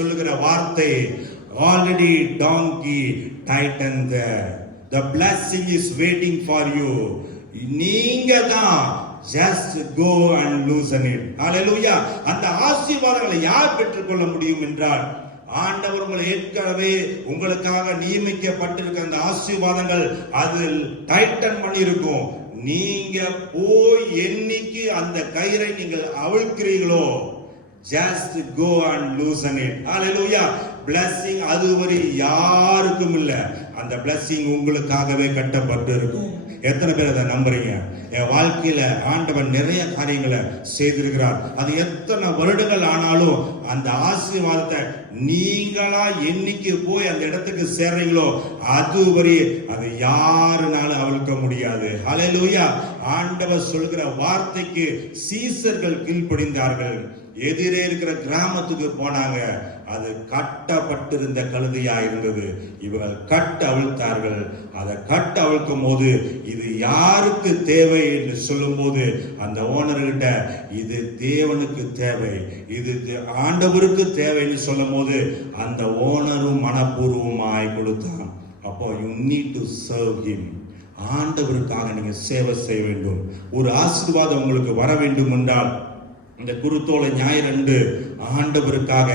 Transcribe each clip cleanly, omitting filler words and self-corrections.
சொல்லுகிற வார்த்தை, already donkey tightened there. The blessing is waiting for you. நீங்க தான் just go and loosen it. Hallelujah. அந்த ஆசீர்வாதங்களை யார் பெற்றுக்கொள்ள முடியும் என்றால், ஆண்டவர் உங்களை ஏற்கனவே உங்களுக்காக நியமிக்கப்பட்டிருக்க அந்த ஆசீர்வாதங்கள் அதில் டைட்டன் பண்ணி இருக்கும். நீங்க போய் என்னைக்கு அந்த கயிறை நீங்கள் அவிழ்க்கிறீங்களோ, just go and loosen it. Hallelujah. blessing அதுவரை யாருக்கும் இல்ல. அந்த blessing உங்களுக்காகவே கட்டப்பட்டு இருக்கும். எத்தனை பேர் அதை நம்புறீங்க? என் வாழ்க்கையில ஆண்டவன் நிறைய காரியங்களை செய்திருக்கிறார். அது எத்தனை வருடங்கள் ஆனாலும் அந்த ஆசீர்வாதத்தை நீங்களா என்னைக்கு போய் அந்த இடத்துக்கு சேர்றீங்களோ அதுவரை அதை யாருனாலும் அவிழ்க்க முடியாது. ஹல்லேலூயா. ஆண்டவர் சொல்கிற வார்த்தைக்கு சீசர்கள் கீழ்ப்படிந்தார்கள். எதிரே இருக்கிற கிராமத்துக்கு போனாங்க. அது கட்டப்பட்டிருந்த கழுதையா இருந்தது. இவர்கள் கட்ட அவிழ்த்தார்கள். அதை கட்ட அவிழ்க்கும் போது இது யாருக்கு தேவை என்று சொல்லும் போது அந்த ஓனர்கிட்ட இது தேவனுக்கு தேவை, இது ஆண்டவருக்கு தேவைன்னு சொல்லும் போது அந்த ஓனரும் மனப்பூர்வமாய் கொடுத்தான். அப்போ you need to serve him. ஆண்டவருக்காக நீங்க சேவை செய்ய வேண்டும். ஒரு ஆசீர்வாதம் உங்களுக்கு வர வேண்டும் என்றால் இந்த குருத்தோலை ஞாயிறன்று ஆண்டவருக்காக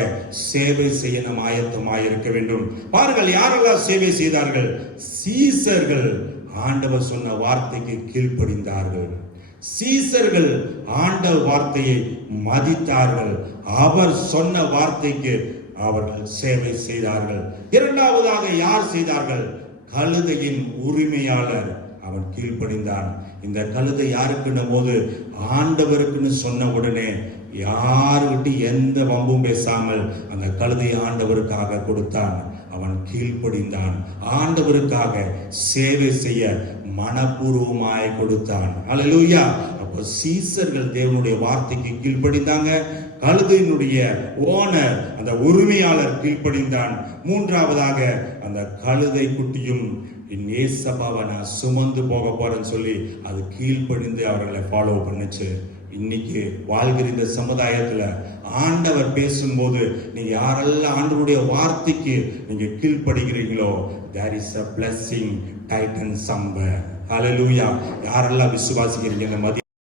சேவை செய்ய நாம் ஆயத்தமாயிருக்க வேண்டும். பாருங்கள், யாரெல்லாம் சேவை செய்தார்கள்? சீசர்கள் ஆண்டவர் சொன்ன வார்த்தைக்கு கீழ்ப்படிந்தார்கள். சீசர்கள் ஆண்டவர் வார்த்தையை மதித்தார்கள். அவர் சொன்ன வார்த்தைக்கு அவர்கள் சேவை செய்தார்கள். இரண்டாவதாக யார் செய்தார்கள்? கழுதையின் உரிமையாளர் அவன் கீழ்ப்படிந்தான். இந்த கழுதை யாருக்குன்னு போது ஆண்டவருக்குன்னு சொன்ன உடனே யாருக்கிட்ட எந்த வம்பும் பேசாமல் அந்த கழுதை ஆண்டவருக்காக கொடுத்தான். அவன் கீழ்ப்படிந்தான். ஆண்டவருக்காக சேவை செய்ய மனப்பூர்வமாய் கொடுத்தான். அல்லேலூயா. அப்போ சீசர்கள் தேவனுடைய வார்த்தைக்கு கீழ்ப்படிந்தாங்க. கழுதையினுடைய ஓனர் அந்த உரிமையாளர் கீழ்ப்படிந்தான். மூன்றாவதாக அந்த கழுதை குட்டியும் ஏசப்பாவை நான் சுமந்து போக போறேன்னு சொல்லி அது கீழ்ப்படிந்து அவர்களை ஃபாலோ பண்ணுச்சு. இன்னைக்கு வாழ்கிற இந்த சமுதாயத்துல ஆண்டவர் பேசும்போது நீங்க யாரெல்லாம் ஆண்டவருடைய வார்த்தைக்கு நீங்க கீழ்ப்படுகிறீங்களோ, there is a blessing tighten somewhere. Hallelujah. யாரெல்லாம் விசுவாசிக்கிறீங்க?